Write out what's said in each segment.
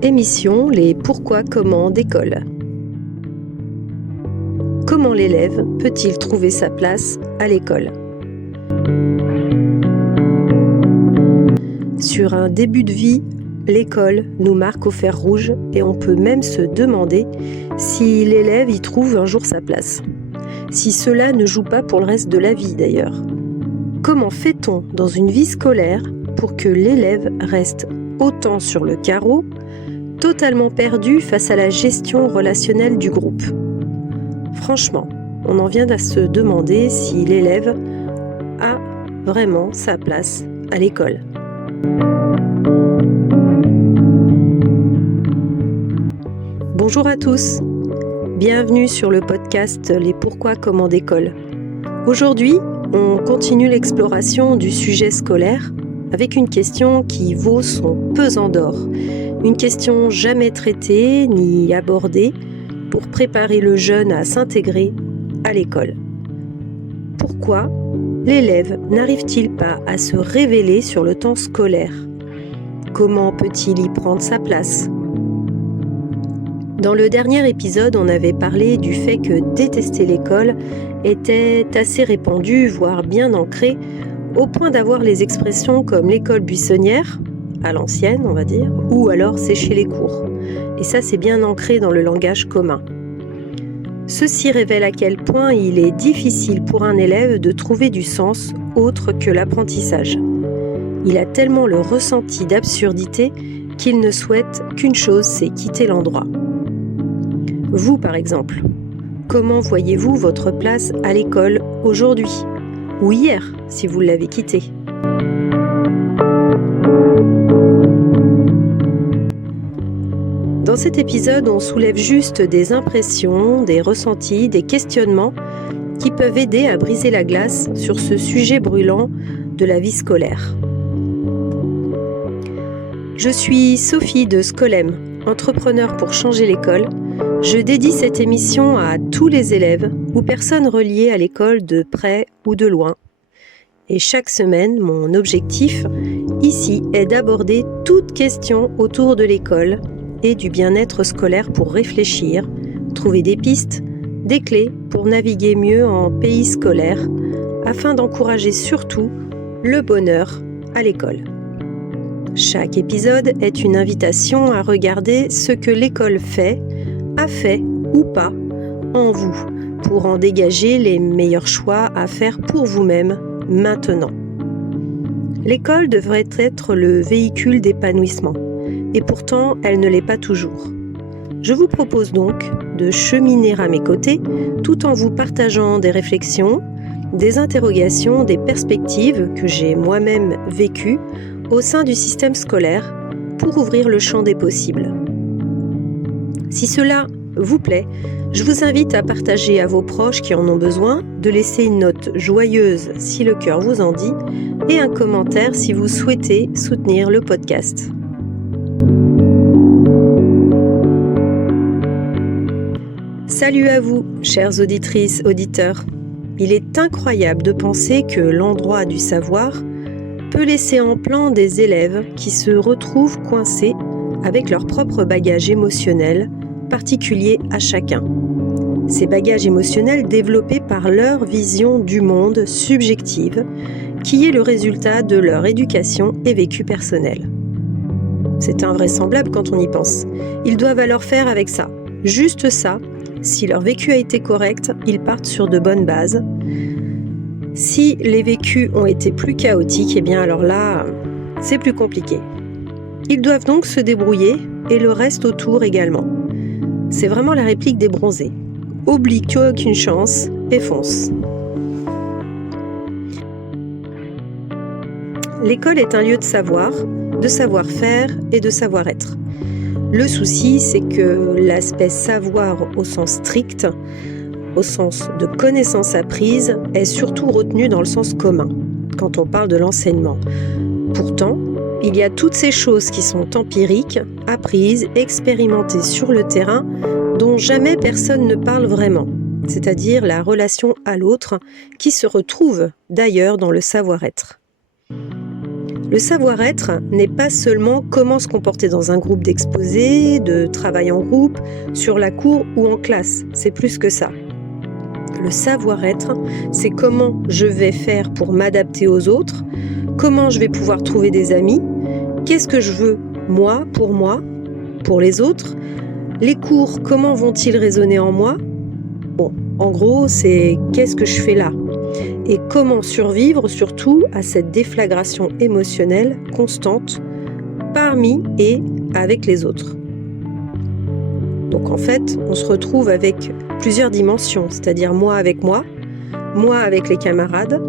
Émission Les pourquoi comment d'école. Comment l'élève peut-il trouver sa place à l'école ? Sur un début de vie, l'école nous marque au fer rouge et on peut même se demander si l'élève y trouve un jour sa place. Si cela ne joue pas pour le reste de la vie d'ailleurs. Comment fait-on dans une vie scolaire pour que l'élève reste autant sur le carreau, totalement perdu face à la gestion relationnelle du groupe ? Franchement, on en vient à se demander si l'élève a vraiment sa place à l'école. Bonjour à tous, bienvenue sur le podcast Les pourquoi comment d'école. Aujourd'hui, on continue l'exploration du sujet scolaire avec une question qui vaut son pesant d'or. Une question jamais traitée ni abordée pour préparer le jeune à s'intégrer à l'école. Pourquoi l'élève n'arrive-t-il pas à se révéler sur le temps scolaire ? Comment peut-il y prendre sa place ? Dans le dernier épisode, on avait parlé du fait que détester l'école était assez répandu, voire bien ancré, au point d'avoir les expressions comme l'école buissonnière, à l'ancienne on va dire, ou alors sécher les cours. Et ça c'est bien ancré dans le langage commun. Ceci révèle à quel point il est difficile pour un élève de trouver du sens autre que l'apprentissage. Il a tellement le ressenti d'absurdité qu'il ne souhaite qu'une chose, c'est quitter l'endroit. Vous par exemple, comment voyez-vous votre place à l'école aujourd'hui ? Ou hier, si vous l'avez quitté ? Dans cet épisode, on soulève juste des impressions, des ressentis, des questionnements qui peuvent aider à briser la glace sur ce sujet brûlant de la vie scolaire. Je suis Sophie de Scolem, entrepreneur pour changer l'école. Je dédie cette émission à tous les élèves ou personnes reliées à l'école de près ou de loin. Et chaque semaine, mon objectif ici est d'aborder toute question autour de l'école et du bien-être scolaire pour réfléchir, trouver des pistes, des clés pour naviguer mieux en pays scolaire, afin d'encourager surtout le bonheur à l'école. Chaque épisode est une invitation à regarder ce que l'école fait, a fait ou pas en vous, pour en dégager les meilleurs choix à faire pour vous-même maintenant. L'école devrait être le véhicule d'épanouissement. Et pourtant, elle ne l'est pas toujours. Je vous propose donc de cheminer à mes côtés tout en vous partageant des réflexions, des interrogations, des perspectives que j'ai moi-même vécues au sein du système scolaire pour ouvrir le champ des possibles. Si cela vous plaît, je vous invite à partager à vos proches qui en ont besoin, de laisser une note joyeuse si le cœur vous en dit et un commentaire si vous souhaitez soutenir le podcast. Salut à vous, chères auditrices, auditeurs. Il est incroyable de penser que l'endroit du savoir peut laisser en plan des élèves qui se retrouvent coincés avec leur propre bagage émotionnel, particulier à chacun. Ces bagages émotionnels développés par leur vision du monde subjective, qui est le résultat de leur éducation et vécu personnel. C'est invraisemblable quand on y pense. Ils doivent alors faire avec ça, juste ça. Si leur vécu a été correct, ils partent sur de bonnes bases. Si les vécus ont été plus chaotiques, eh bien alors là, c'est plus compliqué. Ils doivent donc se débrouiller et le reste autour également. C'est vraiment la réplique des bronzés. Oublie que tu n'as aucune chance et fonce. L'école est un lieu de savoir, de savoir-faire et de savoir-être. Le souci, c'est que l'aspect savoir au sens strict, au sens de connaissance apprise, est surtout retenu dans le sens commun, quand on parle de l'enseignement. Pourtant, il y a toutes ces choses qui sont empiriques, apprises, expérimentées sur le terrain, dont jamais personne ne parle vraiment, c'est-à-dire la relation à l'autre, qui se retrouve d'ailleurs dans le savoir-être. Le savoir-être n'est pas seulement comment se comporter dans un groupe d'exposés, de travail en groupe, sur la cour ou en classe. C'est plus que ça. Le savoir-être, c'est comment je vais faire pour m'adapter aux autres, comment je vais pouvoir trouver des amis, qu'est-ce que je veux, moi, pour les autres, les cours, comment vont-ils résonner en moi? Bon, en gros, c'est qu'est-ce que je fais là? Et comment survivre surtout à cette déflagration émotionnelle constante parmi et avec les autres. Donc en fait, on se retrouve avec plusieurs dimensions, c'est-à-dire moi avec moi avec les camarades,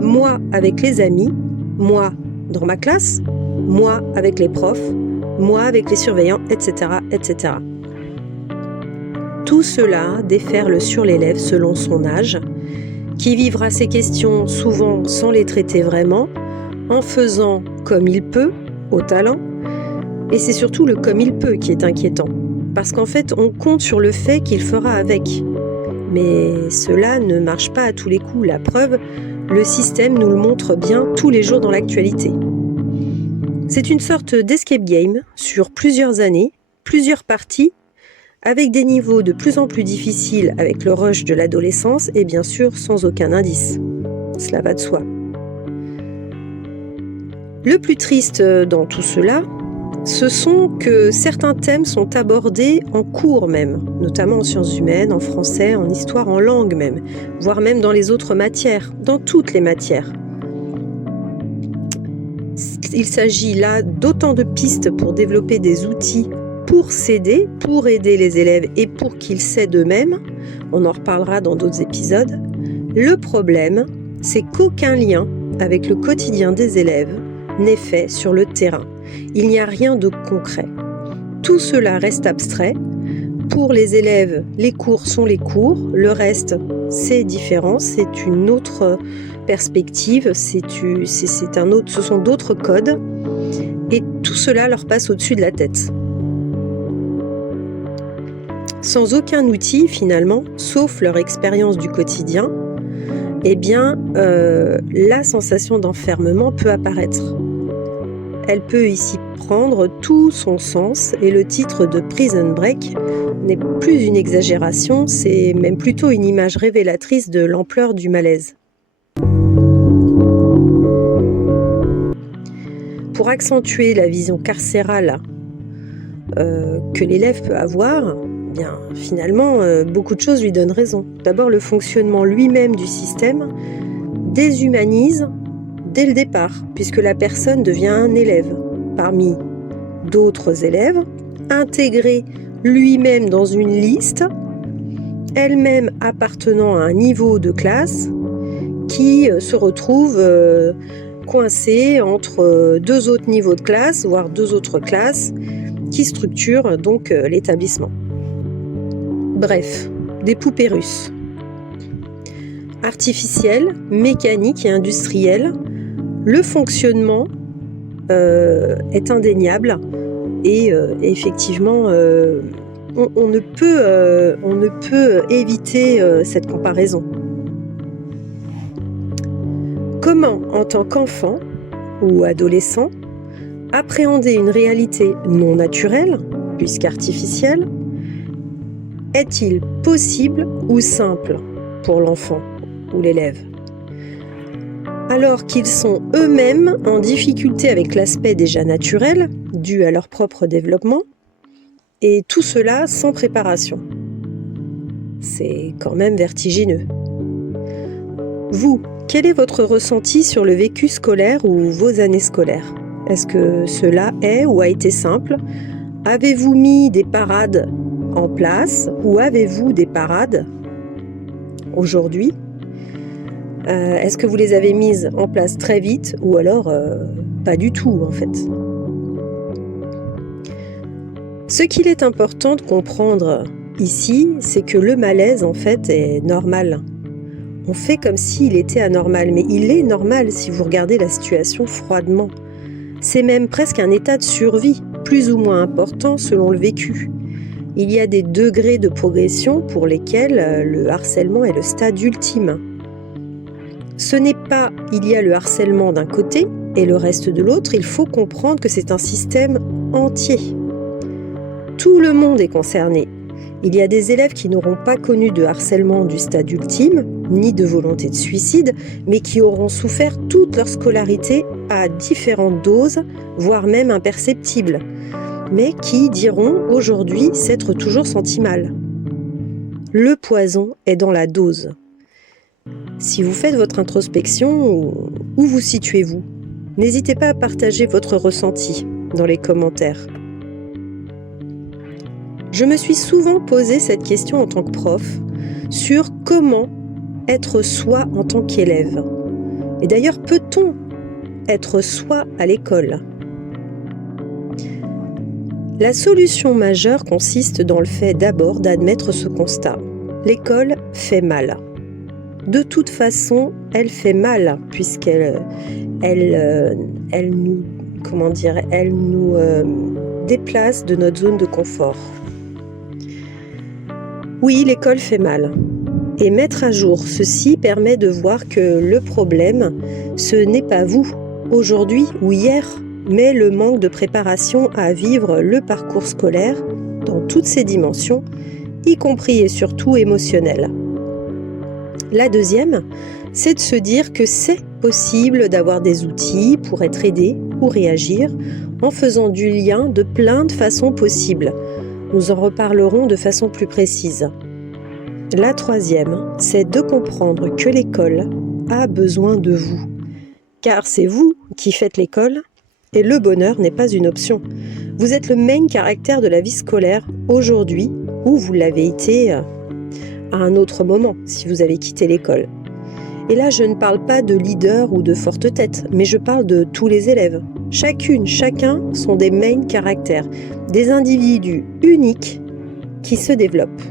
moi avec les amis, moi dans ma classe, moi avec les profs, moi avec les surveillants, etc., etc. Tout cela déferle sur l'élève selon son âge, qui vivra ces questions souvent sans les traiter vraiment, en faisant comme il peut, au talent, et c'est surtout le comme il peut qui est inquiétant, parce qu'en fait on compte sur le fait qu'il fera avec. Mais cela ne marche pas à tous les coups, la preuve, le système nous le montre bien tous les jours dans l'actualité. C'est une sorte d'escape game sur plusieurs années, plusieurs parties, avec des niveaux de plus en plus difficiles avec le rush de l'adolescence et bien sûr sans aucun indice. Cela va de soi. Le plus triste dans tout cela, ce sont que certains thèmes sont abordés en cours même, notamment en sciences humaines, en français, en histoire, en langue même, voire même dans les autres matières, dans toutes les matières. Il s'agit là d'autant de pistes pour développer des outils pour s'aider, pour aider les élèves et pour qu'ils s'aident eux-mêmes. On en reparlera dans d'autres épisodes. Le problème, c'est qu'aucun lien avec le quotidien des élèves n'est fait sur le terrain. Il n'y a rien de concret. Tout cela reste abstrait. Pour les élèves, les cours sont les cours. Le reste, c'est différent. C'est une autre perspective. Ce sont d'autres codes. Et tout cela leur passe au-dessus de la tête. Sans aucun outil finalement, sauf leur expérience du quotidien, eh bien, la sensation d'enfermement peut apparaître. Elle peut ici prendre tout son sens et le titre de Prison Break n'est plus une exagération, c'est même plutôt une image révélatrice de l'ampleur du malaise. Pour accentuer la vision carcérale que l'élève peut avoir, bien, finalement, beaucoup de choses lui donnent raison. D'abord, le fonctionnement lui-même du système déshumanise dès le départ, puisque la personne devient un élève parmi d'autres élèves, intégré lui-même dans une liste, elle-même appartenant à un niveau de classe qui se retrouve coincé entre deux autres niveaux de classe, voire deux autres classes, qui structurent donc l'établissement. Bref, des poupées russes. Artificielles, mécaniques et industrielles, le fonctionnement est indéniable et effectivement on ne peut éviter cette comparaison. Comment, en tant qu'enfant ou adolescent, appréhender une réalité non naturelle, puisqu'artificielle, est-il possible ou simple pour l'enfant ou l'élève? Alors qu'ils sont eux-mêmes en difficulté avec l'aspect déjà naturel, dû à leur propre développement, et tout cela sans préparation. C'est quand même vertigineux. Vous, quel est votre ressenti sur le vécu scolaire ou vos années scolaires? Est-ce que cela est ou a été simple? Avez-vous mis des parades en place ou avez-vous des parades aujourd'hui? Est-ce que vous les avez mises en place très vite ou alors pas du tout en fait? Ce qu'il est important de comprendre ici, c'est que le malaise en fait est normal. On fait comme s'il était anormal, mais il est normal si vous regardez la situation froidement. C'est même presque un état de survie, plus ou moins important selon le vécu. Il y a des degrés de progression pour lesquels le harcèlement est le stade ultime. ce n'est pas il y a le harcèlement d'un côté et le reste de l'autre, il faut comprendre que c'est un système entier. Tout le monde est concerné. Il y a des élèves qui n'auront pas connu de harcèlement du stade ultime, ni de volonté de suicide, mais qui auront souffert toute leur scolarité à différentes doses, voire même imperceptibles, mais qui diront aujourd'hui s'être toujours senti mal. Le poison est dans la dose. Si vous faites votre introspection, où vous situez-vous ? N'hésitez pas à partager votre ressenti dans les commentaires. Je me suis souvent posé cette question en tant que prof sur comment être soi en tant qu'élève. Et d'ailleurs, peut-on être soi à l'école ? La solution majeure consiste dans le fait d'abord d'admettre ce constat. L'école fait mal. De toute façon, elle fait mal puisqu'elle nous déplace de notre zone de confort. Oui, l'école fait mal. Et mettre à jour ceci permet de voir que le problème, ce n'est pas vous, aujourd'hui ou hier, mais le manque de préparation à vivre le parcours scolaire dans toutes ses dimensions, y compris et surtout émotionnelles. La deuxième, c'est de se dire que c'est possible d'avoir des outils pour être aidé ou réagir en faisant du lien de plein de façons possibles. Nous en reparlerons de façon plus précise. La troisième, c'est de comprendre que l'école a besoin de vous. Car c'est vous qui faites l'école et le bonheur n'est pas une option. Vous êtes le main caractère de la vie scolaire aujourd'hui ou vous l'avez été à un autre moment si vous avez quitté l'école. Et là, je ne parle pas de leader ou de forte tête, mais je parle de tous les élèves. Chacun sont des main caractères, des individus uniques qui se développent.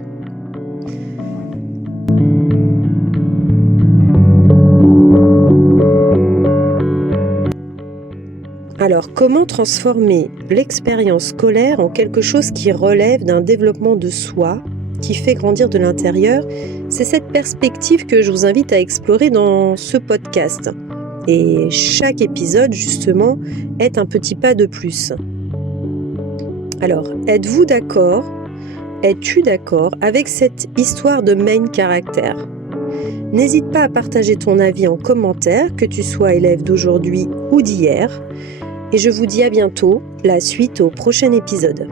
Alors, comment transformer l'expérience scolaire en quelque chose qui relève d'un développement de soi, qui fait grandir de l'intérieur ? C'est cette perspective que je vous invite à explorer dans ce podcast. Et chaque épisode, justement, est un petit pas de plus. Alors, êtes-vous d'accord ? Es-tu d'accord avec cette histoire de main caractère ? N'hésite pas à partager ton avis en commentaire, que tu sois élève d'aujourd'hui ou d'hier. Et je vous dis à bientôt, la suite au prochain épisode.